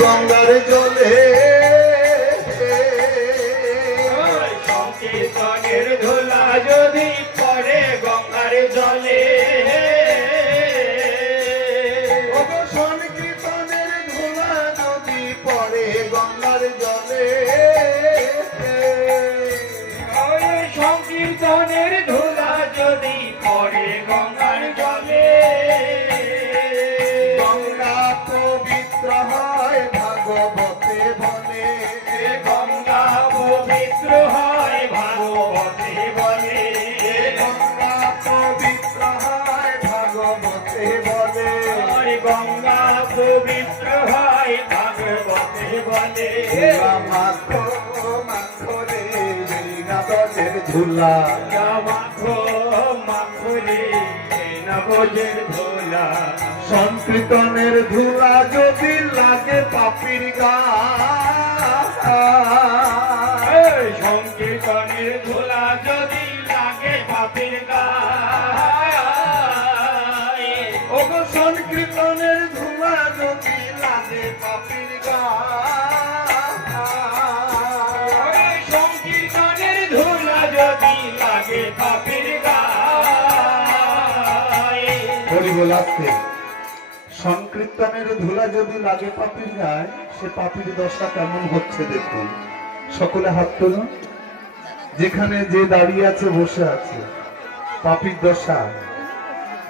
গঙ্গার জলে সংকীর্তনের ধুলা যদি পড়ে গঙ্গার জলে সংকীর্তনের ধুলা যদি পড়ে গঙ্গার জলে সংকীর্তনের ধুলা যদি পড়ে গঙ্গার জলে গঙ্গা পবিত্র হয় ভাগবতে বলে গঙ্গা পবিত্র হয় ভাগবতে বলে গঙ্গা পবিত্র হয় ভাগবতে বলে গঙ্গা পবিত্র হয় ভাগবতে বলে মাখো মাখো রে এই নাগরের ধুলা মাখো মাখো রে এই নবজের ধুলা সংকীর্তনের ধুলা যদি লাগে পাপির গায়ে সংকীর্তনের ধুলা যদি লাগে পাপের গায়ে ওগো সংকীর্তনের ধুলা যদি লাগে পাপির গায়ে সংকীর্তনের ধুলা যদি লাগে পাপের গায়ে হরিবল আসছে সংকীর্তনের ধুলা যদি লাগে পাপির গায়ে সে পাপির দশা কেমন হচ্ছে দেখুন সকলে হাত তুলুন যেখানে যে দাঁড়িয়ে আছে বসে আছে পাপির দশা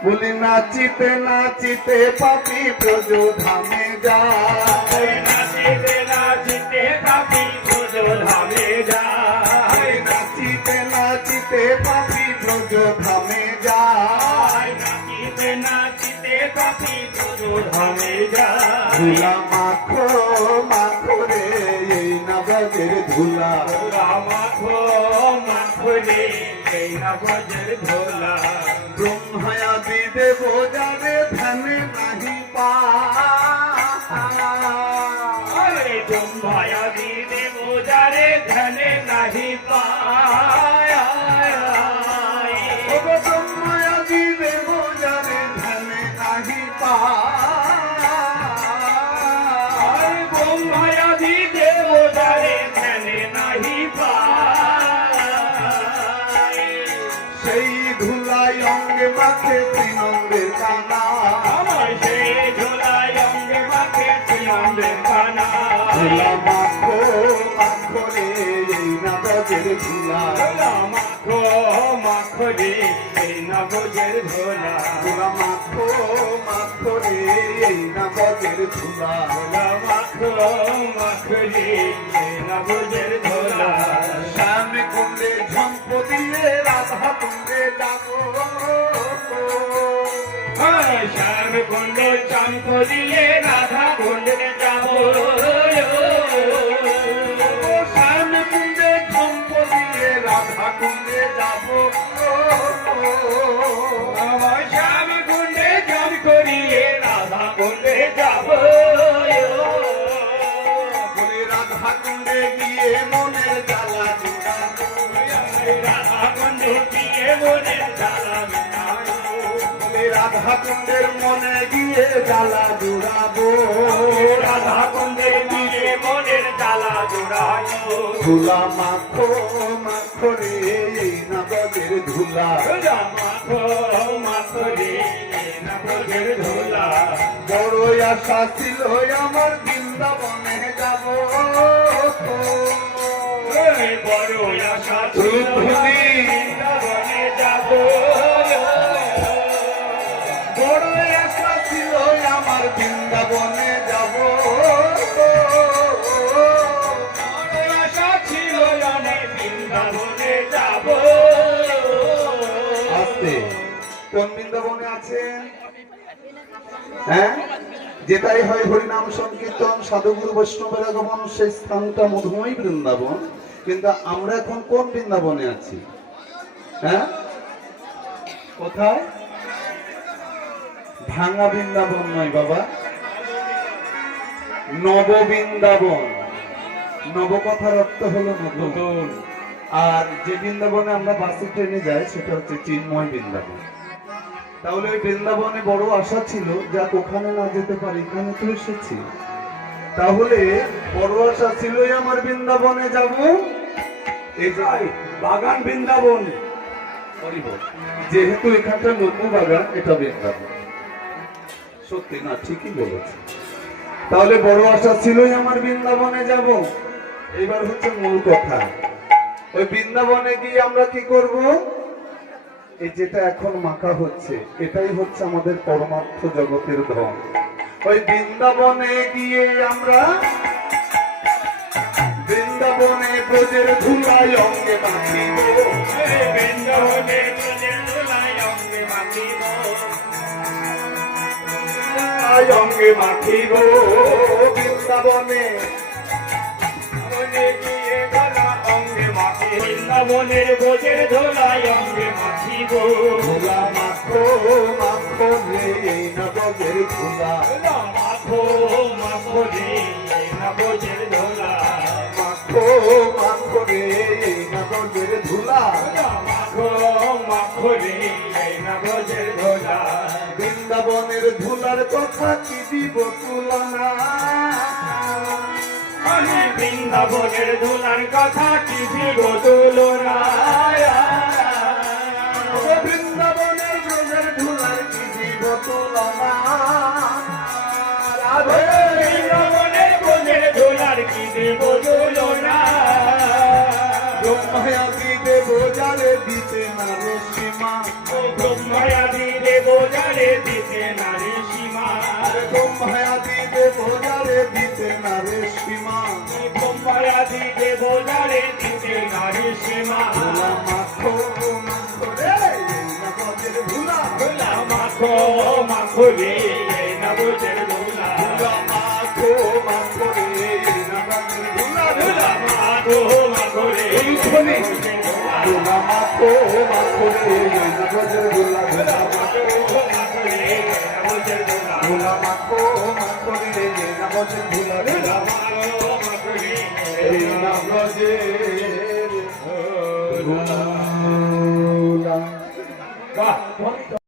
বলি নাচিতে নাচিতে পাপি ব্রজ ধামে যায় নাচিতে নাচিতে পাপি ব্রজ ধামে যায় নাচিতে নাচিতে পাপি ব্রজ ধামে যায় নাচিতে নাচিতে পাপি ব্রজ ধামে যায় ধুলা মাখো মাখো রে এই নবজের ধুলা মাখো মাখো রে এই নবজের ধুলা ব্রহ্মায়াদি দেব যাবে ধ্যানে নাহি পায় ব্রহ্মায়া দিনে মোজারে ধ্যানে নাহি পায় ব্রহ্মায়াদি দেব যাবে ধ্যানে নাহি পায় ব্রহ্মায়া দিনে মোজারে ধ্যানে নাহি পায় সেই ধুলাই অঙ্গে মাখে তৃণঙ্গের কানা আমার সেই ঝোলায় অঙ্গে মাখে শ্রীনন্দের কানা ধুলা মাখো মাখো রে এই নবজের ধুলা মাখো মাখো রে এই নবজের ধোলা ধুলা মাখো মাখো রে এই নবজের ধুলা মাখো মাখো রে এই নবজের ধোলা সামনে কুণ্ডে ঝম্প দিয়ে রাধা কুণ্ডে যাবো শ্যাম কুণ্ড চাম্প দিয়ে রাধা কুণ্ডে যাব সামনে কুণ্ডে ঝম্প দিয়ে রাধা কুণ্ডে যাবো আমার শ্যাম কুণ্ডে চাম করিয়ে রাধা কুণ্ডে যাব বলে রাধা কুণ্ডে গিয়ে মনের জ্বালা জুড়াবো রাধা কুণ্ড দিয়ে মনের জ্বালা মিটাবো বলে রাধা কুণ্ডের মনে গিয়ে জ্বালা জুড়াবো রাধা কুণ্ডে দিয়ে মনের জ্বালা জোড়াবো ধুলা মাখো মাখো রে এই নবজের ধুলা মাখো মাখো রে নবজের ধোলা বড় আশা ছিল আমার বৃন্দাবনে যাব বড় আশা ছিল বৃন্দাবনে যাব বড় আশা ছিল আমার বৃন্দাবনে যাব বড় আশা ছিল জানে বৃন্দাবনে যাব আসতে কোন বৃন্দাবনে আছেন হ্যাঁ যেটাই হয় হরিনাম সংকীর্তন সাধুগুরু বৈষ্ণবের আগমন সেই স্থানটা মধুময় বৃন্দাবন কিন্তু আমরা এখন কোন বৃন্দাবনে আছি হ্যাঁ কোথায় ভাঙা বৃন্দাবন নয় বাবা নব বৃন্দাবন নব কথার অর্থ হলো নতুন আর যে বৃন্দাবনে আমরা বাসে ট্রেনে যাই সেটা হচ্ছে চিন্ময় বৃন্দাবন তাহলে ওই বৃন্দাবনে বড় আশা ছিল যাক ওখানে না যেতে পারি এখানে তো এসেছি তাহলে বড় আশা ছিলই আমার বৃন্দাবনে যাব। এই যে বাগান বৃন্দাবন। যেহেতু এখানটা নতুন বাগান, এটা বৃন্দাবন। সত্যি না, ঠিকই বলেছে। তাহলে বড় আশা ছিলই আমার বৃন্দাবনে যাব। এবার হচ্ছে মূল কথা, ওই বৃন্দাবনে গিয়ে আমরা কি করব? এই যেটা এখন মাখা হচ্ছে, এটাই হচ্ছে আমাদের পরমার্থ জগতের ধন। ওই বৃন্দাবনে গিয়ে আমরা বৃন্দাবনে ব্রজের ধুলায় অঙ্গে মাখিব, বৃন্দাবনে ব্রজের ধুলায় অঙ্গে মাখিব, অঙ্গে মাখিব। বৃন্দাবনে বনে গিয়ে গলা অঙ্গে মাখিব, বৃন্দাবনের ব্রজের ধুলায় অঙ্গে মাখিব। ধুলা মাখো মাখো রে এই নগরের ধুলা, মাখো মাখো রে না ব্রজের ধুলা, মাখো মাখো রে এই নগরের ধুলা। মাখো মাখো রে না ব্রজের ধুলা। বৃন্দাবনের ধুলার কথা কি দিব তুলনা, আমি বৃন্দাবনের ধুলার কথা কি দিব তুলনা। বৃন্দাবনের ব্রজের ধুলার কি দিব তুলনা। বৃন্দাবনের ব্রজের ধুলার কি দিব তুলনা। ব্রহ্মায়াদি দেবজারে দিতে না রে সীমা, ব্রহ্মায়াদি দেবজারে দিতে নারী সীমা, ব্রহ্মায়াদি দেবজারে দিতে না রে সীমা। ব্রহ্মায়াদি দেবজারে দিতে নারী সীমা। ধুলা মাখো মাখো রে এই নগরের ধুলা, ধুলা মাখো মাখো রে না ব্রজের ধুলা। ধুলা মাখো মাখো রে এই নগরের ধুলা। ধুলা মাখো মাখো রে এই ধ্বনি। ধুলা মাখো মাখো রে এই নগরের ধুলা, ধুলা মাখো মাখো রে না ব্রজের ধুলা। ধুলা মাখো মাখো রে এই নগরের ধুলা, ধুলা মাখো মাখো রে এই নগরের ধুলা।